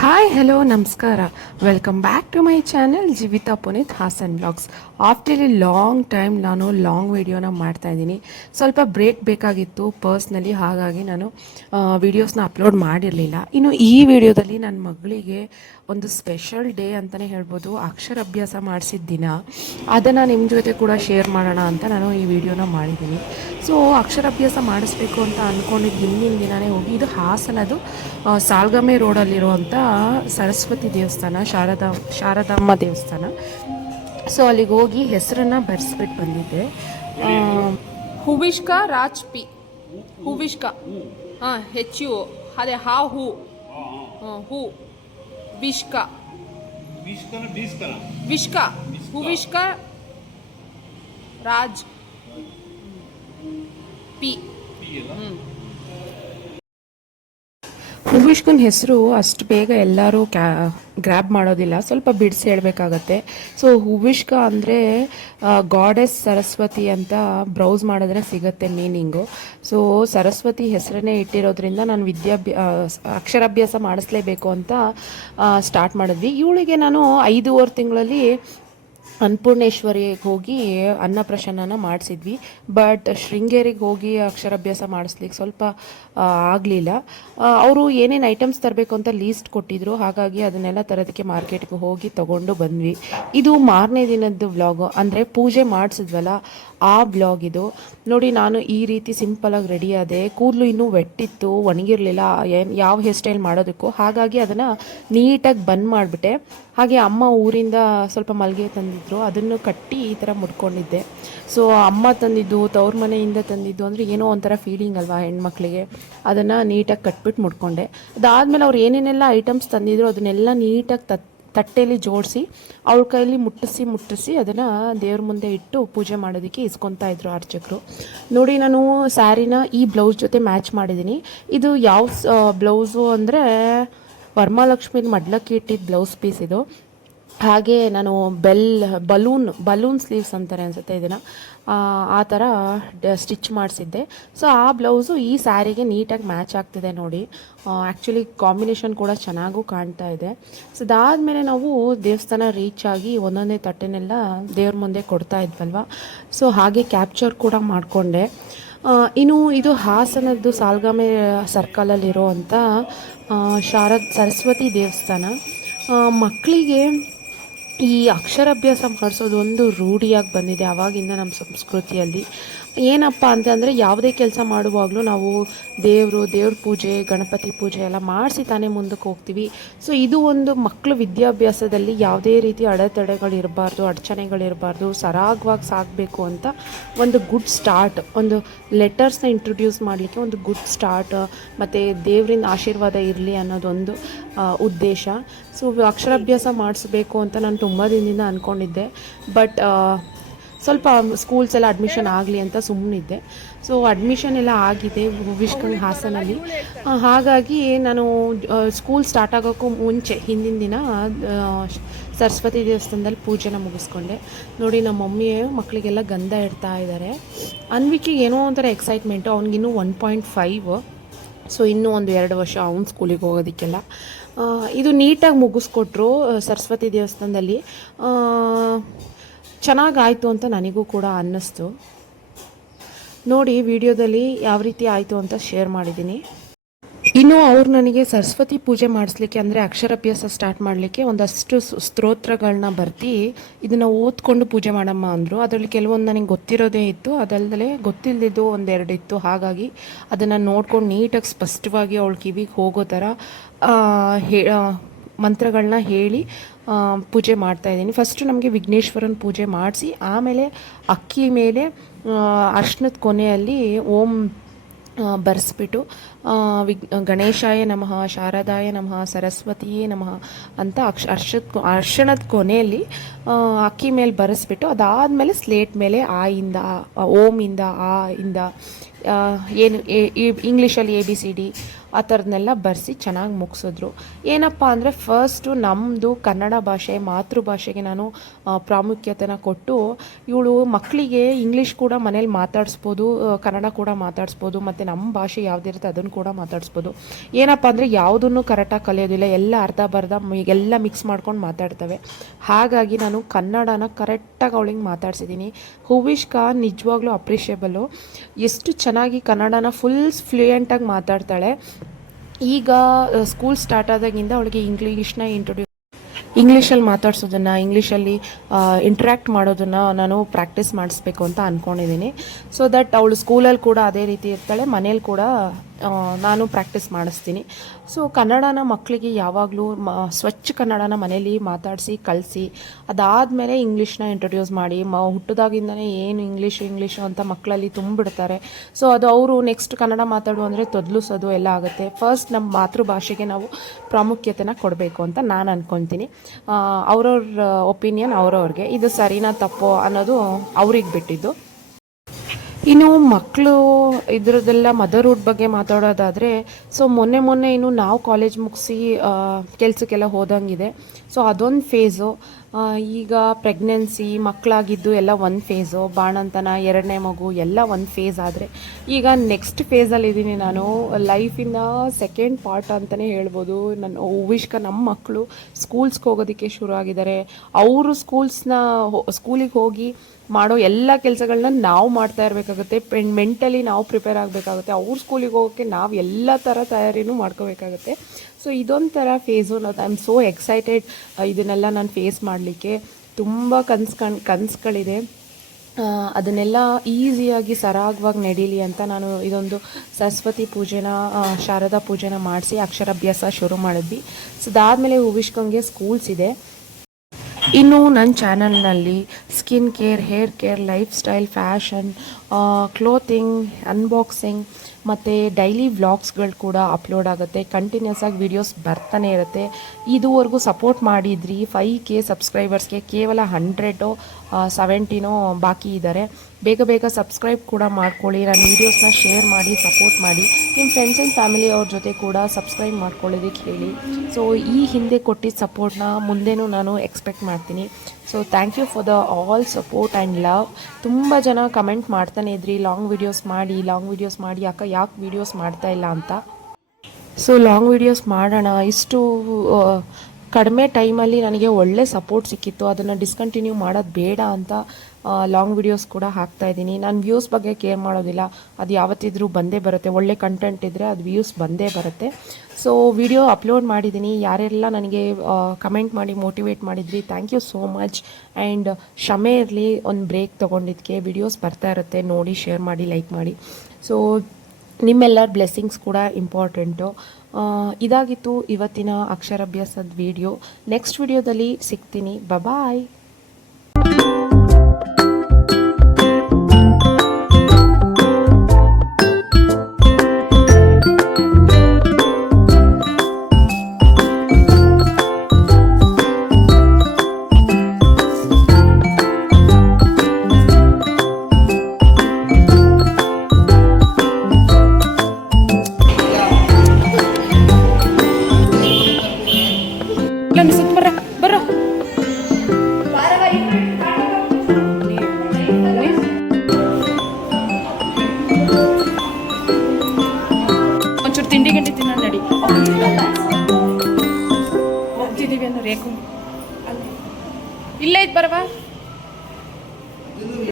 Hi hello ನಮಸ್ಕಾರ. Welcome back to my channel Jeevitha Puneeth Hassan vlogs. After a long time ನಾನು long ವಿಡಿಯೋನ ಮಾಡ್ತಾಯಿದ್ದೀನಿ. ಸ್ವಲ್ಪ ಬ್ರೇಕ್ ಬೇಕಾಗಿತ್ತು ಪರ್ಸ್ನಲಿ, ಹಾಗಾಗಿ ನಾನು ವೀಡಿಯೋಸ್ನ ಅಪ್ಲೋಡ್ ಮಾಡಿರಲಿಲ್ಲ. ಇನ್ನು ಈ ವಿಡಿಯೋದಲ್ಲಿ ನನ್ನ ಮಗಳಿಗೆ ಒಂದು ಸ್ಪೆಷಲ್ ಡೇ ಅಂತಲೇ ಹೇಳ್ಬೋದು, ಅಕ್ಷರಾಭ್ಯಾಸ ಮಾಡಿಸಿದ ದಿನ. ಅದನ್ನು ನಿಮ್ಮ ಜೊತೆ ಕೂಡ ಶೇರ್ ಮಾಡೋಣ ಅಂತ ನಾನು ಈ ವಿಡಿಯೋನ ಮಾಡಿದ್ದೀನಿ. ಸೊ ಅಕ್ಷರಾಭ್ಯಾಸ ಮಾಡಿಸ್ಬೇಕು ಅಂತ ಅಂದ್ಕೊಂಡಿದ್ದು ಹಿಂದಿನ ದಿನವೇ ಹೋಗಿ, ಇದು ಹಾಸನದು ಸಾಲ್ಗಮೆ ರೋಡಲ್ಲಿರುವಂಥ ಸರಸ್ವತಿ ದೇವಸ್ಥಾನ, ಶಾರದಾಂಬ ದೇವಸ್ಥಾನ. ಸೊ ಅಲ್ಲಿಗೆ ಹೋಗಿ ಹೆಸರನ್ನು ಬರೆಸ್ಬಿಟ್ಟು ಬಂದಿದ್ದೆ. ಹುವಿಷ್ಕಾ ರಾಜ್ ಪಿ ಹುವಿಷ್ಕಾ ಹೆಚ್ ಯು ಅದೇ ಹೂ ಹೂ ವಿಷ್ಕಾ ವಿಷ್ಕಾ ಹುವಿಷ್ಕಾ ರಾಜ್ ಪಿ. ಹುವಿಷ್ಕನ ಹೆಸರು ಅಷ್ಟು ಬೇಗ ಎಲ್ಲರೂ ಗ್ರ್ಯಾಬ್ ಮಾಡೋದಿಲ್ಲ, ಸ್ವಲ್ಪ ಬಿಡಿಸಿ ಹೇಳಬೇಕಾಗತ್ತೆ. ಸೊ ಹುವಿಷ್ಕ ಅಂದರೆ ಗಾಡೆಸ್ ಸರಸ್ವತಿ ಅಂತ ಬ್ರೌಸ್ ಮಾಡಿದ್ರೆ ಸಿಗುತ್ತೆ ಮೀನಿಂಗು. ಸೊ ಸರಸ್ವತಿ ಹೆಸರನ್ನೇ ಇಟ್ಟಿರೋದ್ರಿಂದ ನಾನು ಅಕ್ಷರಾಭ್ಯಾಸ ಮಾಡಿಸ್ಲೇಬೇಕು ಅಂತ ಸ್ಟಾರ್ಟ್ ಮಾಡಿದ್ವಿ. ಇವಳಿಗೆ ನಾನು 5.5 ತಿಂಗಳಲ್ಲಿ ಅನ್ನಪೂರ್ಣೇಶ್ವರಿಗೆ ಹೋಗಿ ಅನ್ನಪ್ರಸನ್ನ ಮಾಡಿಸಿದ್ವಿ. ಬಟ್ ಶೃಂಗೇರಿಗೆ ಹೋಗಿ ಅಕ್ಷರಾಭ್ಯಾಸ ಮಾಡಿಸ್ಲಿಕ್ಕೆ ಸ್ವಲ್ಪ ಆಗಲಿಲ್ಲ. ಅವರು ಏನೇನು ಐಟಮ್ಸ್ ತರಬೇಕು ಅಂತ ಲೀಸ್ಟ್ ಕೊಟ್ಟಿದ್ರು, ಹಾಗಾಗಿ ಅದನ್ನೆಲ್ಲ ತರೋದಕ್ಕೆ ಮಾರ್ಕೆಟ್ಗೆ ಹೋಗಿ ತೊಗೊಂಡು ಬಂದ್ವಿ. ಇದು ಮಾರನೇ ದಿನದ್ದು ವ್ಲಾಗು, ಅಂದರೆ ಪೂಜೆ ಮಾಡಿಸಿದ್ವಲ್ಲ ಆ ಬ್ಲಾಗ್ ಇದು. ನೋಡಿ, ನಾನು ಈ ರೀತಿ ಸಿಂಪಲಾಗಿ ರೆಡಿ ಆದೆ. ಕೂದಲು ಇನ್ನೂ ವೆಟ್ಟಿತ್ತು, ಒಣಗಿರಲಿಲ್ಲ ಯಾವ ಹೇರ್ ಸ್ಟೈಲ್ ಮಾಡೋದಕ್ಕೂ, ಹಾಗಾಗಿ ಅದನ್ನು ನೀಟಾಗಿ ಬಂದ್ ಮಾಡಿಬಿಟ್ಟೆ. ಹಾಗೆ ಅಮ್ಮ ಊರಿಂದ ಸ್ವಲ್ಪ ಮಲ್ಲಿಗೆ ತಂದಿದ್ರು, ಅದನ್ನು ಕಟ್ಟಿ ಈ ಥರ ಮುಡ್ಕೊಂಡಿದ್ದೆ. ಸೊ ಅಮ್ಮ ತಂದಿದ್ದು, ತವ್ರ ಮನೆಯಿಂದ ತಂದಿದ್ದು ಅಂದರೆ ಏನೋ ಒಂಥರ ಫೀಲಿಂಗ್ ಅಲ್ವಾ ಹೆಣ್ಮಕ್ಳಿಗೆ. ಅದನ್ನು ನೀಟಾಗಿ ಕಟ್ಬಿಟ್ಟು ಮುಡ್ಕೊಂಡೆ. ಅದಾದಮೇಲೆ ಅವ್ರು ಏನೇನೆಲ್ಲ ಐಟಮ್ಸ್ ತಂದಿದ್ರು ಅದನ್ನೆಲ್ಲ ನೀಟಾಗಿ ತಟ್ಟೆಯಲ್ಲಿ ಜೋಡಿಸಿ ಅವಳ ಕೈಯಲ್ಲಿ ಮುಟ್ಟಿಸಿ ಅದನ್ನು ದೇವ್ರ ಮುಂದೆ ಇಟ್ಟು ಪೂಜೆ ಮಾಡೋದಕ್ಕೆ ಇಸ್ಕೊತಾ ಇದ್ರು ಅರ್ಚಕರು. ನೋಡಿ, ನಾನು ಸ್ಯಾರಿನ ಈ ಬ್ಲೌಸ್ ಜೊತೆ ಮ್ಯಾಚ್ ಮಾಡಿದ್ದೀನಿ. ಇದು ಯಾವ ಬ್ಲೌಸು ಅಂದರೆ ವರಮಹಾಲಕ್ಷ್ಮಿ ಮಡ್ಲಕ್ಕಿ ಇಟ್ಟಿದ್ದ ಬ್ಲೌಸ್ ಪೀಸ್ ಇದು. ಹಾಗೆ ನಾನು ಬಲೂನ್ ಸ್ಲೀವ್ಸ್ ಅಂತಾರೆ ಅನಿಸುತ್ತೆ ಇದನ್ನು, ಆ ಥರ ಸ್ಟಿಚ್ ಮಾಡಿಸಿದ್ದೆ. ಸೊ ಆ ಬ್ಲೌಸು ಈ ಸ್ಯಾರಿಗೆ ನೀಟಾಗಿ ಮ್ಯಾಚ್ ಆಗ್ತಿದೆ ನೋಡಿ. ಆ್ಯಕ್ಚುಲಿ ಕಾಂಬಿನೇಷನ್ ಕೂಡ ಚೆನ್ನಾಗೂ ಕಾಣ್ತಾ ಇದೆ. ಸೊ ಅದಾದಮೇಲೆ ನಾವು ದೇವಸ್ಥಾನ ರೀಚ್ ಆಗಿ ಒಂದೊಂದೇ ತಟ್ಟೆನೆಲ್ಲ ದೇವ್ರ ಮುಂದೆ ಕೊಡ್ತಾ ಇದ್ವಲ್ವ. ಸೊ ಹಾಗೆ ಕ್ಯಾಪ್ಚರ್ ಕೂಡ ಮಾಡಿಕೊಂಡೆ. ಇನ್ನು ಇದು ಹಾಸನದ್ದು ಸಾಲ್ಗಾಮೆ ಸರ್ಕಲಲ್ಲಿರೋ ಅಂಥ ಸರಸ್ವತಿ ದೇವಸ್ಥಾನ. ಮಕ್ಕಳಿಗೆ ಈ ಅಕ್ಷರಾಭ್ಯಾಸ ಮಾಡಿಸೋದು ಒಂದು ರೂಢಿಯಾಗಿ ಬಂದಿದೆ ಆವಾಗಿಂದ ನಮ್ಮ ಸಂಸ್ಕೃತಿಯಲ್ಲಿ. ಏನಪ್ಪ ಅಂತಂದರೆ ಯಾವುದೇ ಕೆಲಸ ಮಾಡುವಾಗಲೂ ನಾವು ದೇವ್ರ ಪೂಜೆ, ಗಣಪತಿ ಪೂಜೆ ಎಲ್ಲ ಮಾಡಿಸಿ ತಾನೇ ಮುಂದಕ್ಕೆ ಹೋಗ್ತೀವಿ. ಸೊ ಇದು ಒಂದು ಮಕ್ಕಳು ವಿದ್ಯಾಭ್ಯಾಸದಲ್ಲಿ ಯಾವುದೇ ರೀತಿ ಅಡೆತಡೆಗಳಿರಬಾರ್ದು, ಅಡಚಣೆಗಳಿರಬಾರ್ದು, ಸರಾಗವಾಗಿ ಸಾಗಬೇಕು ಅಂತ ಒಂದು ಗುಡ್ ಸ್ಟಾರ್ಟ್, ಒಂದು ಲೆಟರ್ಸ್ನ ಇಂಟ್ರೊಡ್ಯೂಸ್ ಮಾಡಲಿಕ್ಕೆ ಒಂದು ಗುಡ್ ಸ್ಟಾರ್ಟ್, ಮತ್ತು ದೇವರಿಂದ ಆಶೀರ್ವಾದ ಇರಲಿ ಅನ್ನೋದೊಂದು ಉದ್ದೇಶ. ಸೊ ಅಕ್ಷರಾಭ್ಯಾಸ ಮಾಡಿಸ್ಬೇಕು ಅಂತ ನಾನು ತುಂಬ ದಿನದಿಂದ ಅಂದ್ಕೊಂಡಿದ್ದೆ. ಬಟ್ ಸ್ವಲ್ಪ ಸ್ಕೂಲ್ಸ್ ಎಲ್ಲ ಅಡ್ಮಿಷನ್ ಆಗಲಿ ಅಂತ ಸುಮ್ಮನಿದ್ದೆ. ಸೊ ಅಡ್ಮಿಷನ್ ಎಲ್ಲ ಆಗಿದೆ ಹುವಿಷ್ಕಂಗ್ ಹಾಸನಲ್ಲಿ. ಹಾಗಾಗಿ ನಾನು ಸ್ಕೂಲ್ ಸ್ಟಾರ್ಟ್ ಆಗೋಕ್ಕೂ ಮುಂಚೆ ಹಿಂದಿನ ದಿನ ಸರಸ್ವತಿ ದೇವಸ್ಥಾನದಲ್ಲಿ ಪೂಜೆನ ಮುಗಿಸ್ಕೊಂಡೆ. ನೋಡಿ, ನಮ್ಮ ಮಮ್ಮಿ ಮಕ್ಕಳಿಗೆಲ್ಲ ಗಂಧ ಇಡ್ತಾ ಇದ್ದಾರೆ. ಅನ್ವಿಕಿಗೆ ಏನೋ ಒಂಥರ ಎಕ್ಸೈಟ್ಮೆಂಟು, ಅವ್ನಿಗಿನ್ನೂ 1.5. ಸೊ ಇನ್ನೂ ಒಂದು 2 ವರ್ಷ ಅವ್ನು ಸ್ಕೂಲಿಗೆ ಹೋಗೋದಕ್ಕೆಲ್ಲ. ಇದು ನೀಟಾಗಿ ಮುಗಿಸ್ಕೊಟ್ರು ಸರಸ್ವತಿ ದೇವಸ್ಥಾನದಲ್ಲಿ. ಚೆನ್ನಾಗಾಯಿತು ಅಂತ ನನಗೂ ಕೂಡ ಅನ್ನಿಸ್ತು. ನೋಡಿ, ವಿಡಿಯೋದಲ್ಲಿ ಯಾವ ರೀತಿ ಆಯಿತು ಅಂತ ಶೇರ್ ಮಾಡಿದ್ದೀನಿ. ಇನ್ನು ಅವ್ರು ನನಗೆ ಸರಸ್ವತಿ ಪೂಜೆ ಮಾಡಿಸ್ಲಿಕ್ಕೆ, ಅಂದರೆ ಅಕ್ಷರಾಭ್ಯಾಸ ಸ್ಟಾರ್ಟ್ ಮಾಡಲಿಕ್ಕೆ ಒಂದಷ್ಟು ಸ್ತೋತ್ರಗಳನ್ನ ಬರ್ತಿ ಇದನ್ನು ಓದ್ಕೊಂಡು ಪೂಜೆ ಮಾಡಮ್ಮ ಅಂದರು. ಅದರಲ್ಲಿ ಕೆಲವೊಂದು ನನಗೆ ಗೊತ್ತಿರೋದೇ ಇತ್ತು, ಅದಲ್ಲದೆ ಗೊತ್ತಿಲ್ಲದಿದ್ದು 1-2 ಇತ್ತು. ಹಾಗಾಗಿ ಅದನ್ನು ನೋಡ್ಕೊಂಡು ನೀಟಾಗಿ ಸ್ಪಷ್ಟವಾಗಿ ಅವಳ ಕಿವಿಗೆ ಹೋಗೋ ಥರ ಮಂತ್ರಗಳನ್ನ ಹೇಳಿ ಪೂಜೆ ಮಾಡ್ತಾಯಿದ್ದೀನಿ. ಫಸ್ಟು ನಮಗೆ ವಿಘ್ನೇಶ್ವರನ ಪೂಜೆ ಮಾಡಿಸಿ, ಆಮೇಲೆ ಅಕ್ಕಿ ಮೇಲೆ ಅರ್ಶಿನದ ಕೊನೆಯಲ್ಲಿ ಓಂ ಬರೆಸ್ಬಿಟ್ಟು ಗಣೇಶಾಯ ನಮಃ, ಶಾರದಾಯ ನಮಃ, ಸರಸ್ವತಿಯೇ ನಮಃ ಅಂತ ಅರ್ಶನದ ಕೊನೆಯಲ್ಲಿ ಅಕ್ಕಿ ಮೇಲೆ ಬರೆಸ್ಬಿಟ್ಟು, ಅದಾದಮೇಲೆ ಸ್ಲೇಟ್ ಮೇಲೆ ಓಮಿಂದ ಆ ಇಂದ ಏನು ಇಂಗ್ಲೀಷಲ್ಲಿ ABCD ಆ ಥರದನ್ನೆಲ್ಲ ಬರೆಸಿ ಚೆನ್ನಾಗಿ ಮುಗಿಸಿದ್ರು. ಏನಪ್ಪ ಅಂದರೆ ಫಸ್ಟು ನಮ್ಮದು ಕನ್ನಡ ಭಾಷೆ ಮಾತೃಭಾಷೆಗೆ ನಾನು ಪ್ರಾಮುಖ್ಯತೆನ ಕೊಟ್ಟು ಇವಳು ಮಕ್ಕಳಿಗೆ ಇಂಗ್ಲೀಷ್ ಕೂಡ ಮನೇಲಿ ಮಾತಾಡಿಸ್ಬೋದು, ಕನ್ನಡ ಕೂಡ ಮಾತಾಡಿಸ್ಬೋದು, ಮತ್ತು ನಮ್ಮ ಭಾಷೆ ಯಾವುದಿರುತ್ತೆ ಅದನ್ನು ಕೂಡ ಮಾತಾಡಿಸ್ಬೋದು. ಏನಪ್ಪ ಅಂದರೆ ಯಾವುದನ್ನು ಕರೆಕ್ಟಾಗಿ ಕಲಿಯೋದಿಲ್ಲ, ಎಲ್ಲ ಅರ್ಧ ಬರ್ಧ ಎಲ್ಲ ಮಿಕ್ಸ್ ಮಾಡ್ಕೊಂಡು ಮಾತಾಡ್ತವೆ. ಹಾಗಾಗಿ ನಾನು ಕನ್ನಡನ ಕರೆಕ್ಟಾಗಿ ಅವಳಿಗೆ ಮಾತಾಡ್ಸಿದ್ದೀನಿ. ಹುವಿಷ್ಕಾ ನಿಜವಾಗ್ಲೂ ಅಪ್ರಿಷಿಯೇಬಲು, ಎಷ್ಟು ಚೆನ್ನಾಗಿ ಕನ್ನಡನ ಫುಲ್ ಫ್ಲೂಯೆಂಟಾಗಿ ಮಾತಾಡ್ತಾಳೆ. ಈಗ ಸ್ಕೂಲ್ ಸ್ಟಾರ್ಟ್ ಆದಾಗಿಂದ ಅವಳಿಗೆ ಇಂಗ್ಲೀಷಲ್ಲಿ ಮಾತಾಡ್ಸೋದನ್ನು, ಇಂಗ್ಲೀಷಲ್ಲಿ ಇಂಟ್ರ್ಯಾಕ್ಟ್ ಮಾಡೋದನ್ನು ನಾನು ಪ್ರಾಕ್ಟೀಸ್ ಮಾಡಿಸ್ಬೇಕು ಅಂತ ಅಂದ್ಕೊಂಡಿದ್ದೀನಿ. ಸೊ ದಟ್ ಅವಳು ಸ್ಕೂಲಲ್ಲಿ ಕೂಡ ಅದೇ ರೀತಿ ಇರ್ತಾಳೆ, ಮನೇಲಿ ಕೂಡ ನಾನು ಪ್ರಾಕ್ಟೀಸ್ ಮಾಡಿಸ್ತೀನಿ. ಸೊ ಕನ್ನಡನ ಮಕ್ಕಳಿಗೆ ಯಾವಾಗಲೂ ಸ್ವಚ್ಛ ಕನ್ನಡನ ಮನೇಲಿ ಮಾತಾಡಿಸಿ ಕಳಿಸಿ, ಅದಾದಮೇಲೆ ಇಂಗ್ಲೀಷ್ನ ಇಂಟ್ರೊಡ್ಯೂಸ್ ಮಾಡಿ. ಹುಟ್ಟಿದಾಗಿಂದನೇ ಏನು ಇಂಗ್ಲೀಷು ಅಂತ ಮಕ್ಕಳಲ್ಲಿ ತುಂಬಿಡ್ತಾರೆ. ಸೊ ಅದು ಅವರು ನೆಕ್ಸ್ಟ್ ಕನ್ನಡ ಮಾತಾಡು ಅಂದರೆ ತೊದಲಿಸೋದು ಎಲ್ಲ ಆಗುತ್ತೆ. ಫಸ್ಟ್ ನಮ್ಮ ಮಾತೃಭಾಷೆಗೆ ನಾವು ಪ್ರಾಮುಖ್ಯತೆನ ಕೊಡಬೇಕು ಅಂತ ನಾನು ಅಂದ್ಕೊತೀನಿ. ಅವ್ರವ್ರ ಒಪಿನಿಯನ್ ಅವ್ರವ್ರಿಗೆ, ಇದು ಸರಿನಾ ತಪ್ಪೋ ಅನ್ನೋದು ಅವ್ರಿಗೆ ಬಿಟ್ಟಿದ್ದು. ಇನ್ನು ಮಕ್ಕಳು ಇದ್ರದ್ದೆಲ್ಲ ಮದರ್ಹುಡ್ ಬಗ್ಗೆ ಮಾತಾಡೋದಾದರೆ, ಸೊ ಮೊನ್ನೆ ಇನ್ನು ನಾವು ಕಾಲೇಜ್ ಮುಗಿಸಿ ಕೆಲಸಕ್ಕೆಲ್ಲ ಹೋದಂಗಿದೆ. ಸೊ ಅದೊಂದು ಫೇಸು. ಈಗ ಪ್ರೆಗ್ನೆನ್ಸಿ, ಮಕ್ಕಳಾಗಿದ್ದು ಎಲ್ಲ ಒಂದು ಫೇಸು, ಬಾಣಂತನ, ಎರಡನೇ ಮಗು ಎಲ್ಲ ಒಂದು ಫೇಸ್ ಆದರೆ, ಈಗ ನೆಕ್ಸ್ಟ್ ಫೇಸಲ್ಲಿದ್ದೀನಿ ನಾನು. ಲೈಫಿನ ಸೆಕೆಂಡ್ ಪಾರ್ಟ್ ಅಂತಲೇ ಹೇಳ್ಬೋದು. ಹುವಿಷ್ಕಾ ನಮ್ಮ ಮಕ್ಕಳು ಸ್ಕೂಲ್ಸ್ಗೆ ಹೋಗೋದಕ್ಕೆ ಶುರು ಆಗಿದ್ದಾರೆ. ಅವರು ಸ್ಕೂಲಿಗೆ ಹೋಗಿ ಮಾಡೋ ಎಲ್ಲ ಕೆಲಸಗಳನ್ನ ನಾವು ಮಾಡ್ತಾ ಇರಬೇಕಾಗುತ್ತೆ. ಮೆಂಟಲಿ ನಾವು ಪ್ರಿಪೇರ್ ಆಗಬೇಕಾಗುತ್ತೆ. ಅವ್ರ ಸ್ಕೂಲಿಗೆ ಹೋಗೋಕ್ಕೆ ನಾವು ಎಲ್ಲ ಥರ ತಯಾರಿನೂ ಮಾಡ್ಕೋಬೇಕಾಗುತ್ತೆ. ಸೊ ಇದೊಂಥರ face. I am so excited ಇದನ್ನೆಲ್ಲ ನಾನು ಫೇಸ್ ಮಾಡಲಿಕ್ಕೆ. ತುಂಬ ಕನಸುಗಳಿದೆ. ಅದನ್ನೆಲ್ಲ ಈಸಿಯಾಗಿ ಸರಾಗವಾಗಿ ನಡೀಲಿ ಅಂತ ನಾನು ಇದೊಂದು ಸರಸ್ವತಿ ಪೂಜೆನ, ಶಾರದಾ ಪೂಜೆನ ಮಾಡಿಸಿ ಅಕ್ಷರಾಭ್ಯಾಸ ಶುರು ಮಾಡಿದ್ವಿ. ಸೊ ಅದಾದಮೇಲೆ ಹುವಿಷ್ಕಂಗೆ ಸ್ಕೂಲ್ಸ್ ಇದೆ. ಇನ್ನು ನನ್ನ ಚಾನಲ್ನಲ್ಲಿ skin care, hair care, life style, fashion, clothing, unboxing ಮತ್ತು ಡೈಲಿ ವ್ಲಾಗ್ಸ್ಗಳು ಕೂಡ ಅಪ್ಲೋಡ್ ಆಗುತ್ತೆ. ಕಂಟಿನ್ಯೂಸ್ ಆಗಿ ವೀಡಿಯೋಸ್ ಬರ್ತಾನೆ ಇರುತ್ತೆ. ಇದುವರೆಗೂ ಸಪೋರ್ಟ್ ಮಾಡಿದ್ರಿ 5K ಸಬ್ಸ್ಕ್ರೈಬರ್ಸ್ಗೆ ಕೇವಲ 170 ಬಾಕಿ ಇದ್ದಾರೆ. ಬೇಗ ಸಬ್ಸ್ಕ್ರೈಬ್ ಕೂಡ ಮಾಡ್ಕೊಳ್ಳಿ. ನನ್ನ ವೀಡಿಯೋಸ್ನ ಶೇರ್ ಮಾಡಿ, ಸಪೋರ್ಟ್ ಮಾಡಿ. ನಿಮ್ಮ ಫ್ರೆಂಡ್ಸ್ ಆ್ಯಂಡ್ ಫ್ಯಾಮಿಲಿ ಅವ್ರ ಜೊತೆ ಕೂಡ ಸಬ್ಸ್ಕ್ರೈಬ್ ಮಾಡ್ಕೊಳ್ಳೋದಕ್ಕೆ ಹೇಳಿ. ಸೊ ಈ ಹಿಂದೆ ಕೊಟ್ಟಿದ್ದ ಸಪೋರ್ಟ್ನ ಮುಂದೆನೂ ನಾನು ಎಕ್ಸ್ಪೆಕ್ಟ್ ಮಾಡ್ತೀನಿ. So thank you for the all support and love. ತುಂಬ ಜನ ಕಮೆಂಟ್ ಮಾಡ್ತಾನೆ ಇದ್ರಿ, ಲಾಂಗ್ ವೀಡಿಯೋಸ್ ಮಾಡಿ ಯಾಕೆ ವೀಡಿಯೋಸ್ ಮಾಡ್ತಾ ಇಲ್ಲ ಅಂತ. ಸೊ ಲಾಂಗ್ ವೀಡಿಯೋಸ್ ಮಾಡೋಣ, ಇಷ್ಟು ಕಡಿಮೆ ಟೈಮಲ್ಲಿ ನನಗೆ ಒಳ್ಳೆ ಸಪೋರ್ಟ್ ಸಿಕ್ಕಿತ್ತು. ಅದನ್ನು ಡಿಸ್ಕಂಟಿನ್ಯೂ ಮಾಡೋದು ಬೇಡ ಅಂತ ಲಾಂಗ್ ವೀಡಿಯೋಸ್ ಕೂಡ ಹಾಕ್ತಾಯಿದ್ದೀನಿ. ನಾನು ವ್ಯೂಸ್ ಬಗ್ಗೆ ಕೇರ್ ಮಾಡೋದಿಲ್ಲ, ಅದು ಯಾವತ್ತಿದ್ರೂ ಬಂದೇ ಬರುತ್ತೆ. ಒಳ್ಳೆ ಕಂಟೆಂಟ್ ಇದ್ದರೆ ಅದು ವ್ಯೂಸ್ ಬಂದೇ ಬರುತ್ತೆ. ಸೊ ವಿಡಿಯೋ ಅಪ್ಲೋಡ್ ಮಾಡಿದ್ದೀನಿ. ಯಾರೆಲ್ಲ ನನಗೆ ಕಮೆಂಟ್ ಮಾಡಿ ಮೋಟಿವೇಟ್ ಮಾಡಿದ್ರಿ, thank you so much. And ಕ್ಷಮೆ ಇರಲಿ ಒಂದು ಬ್ರೇಕ್ ತೊಗೊಂಡಿದ್ದಕ್ಕೆ. ವಿಡಿಯೋಸ್ ಬರ್ತಾ ಇರುತ್ತೆ, ನೋಡಿ, ಶೇರ್ ಮಾಡಿ, ಲೈಕ್ ಮಾಡಿ. ಸೊ ನಿಮ್ಮೆಲ್ಲರ ಬ್ಲೆಸ್ಸಿಂಗ್ಸ್ ಕೂಡ ಇಂಪಾರ್ಟೆಂಟು. ಇದಾಗಿತ್ತು ಇವತ್ತಿನ ಅಕ್ಷರಾಭ್ಯಾಸದ ವಿಡಿಯೋ. ನೆಕ್ಸ್ಟ್ ವಿಡಿಯೋದಲ್ಲಿ ಸಿಗ್ತೀನಿ. ಬಾಯ್. ಬರ್ರ ಒಂಚೂರು ತಿಂಡಿ ತಿನ್ನೋಣ ನಡಿ. ಹೋಗ್ತಿದ್ದೀವಿ ಅನ್ನೋ ರೇಖು ಇಲ್ಲ ಇತ್ತು ಬರವಾ.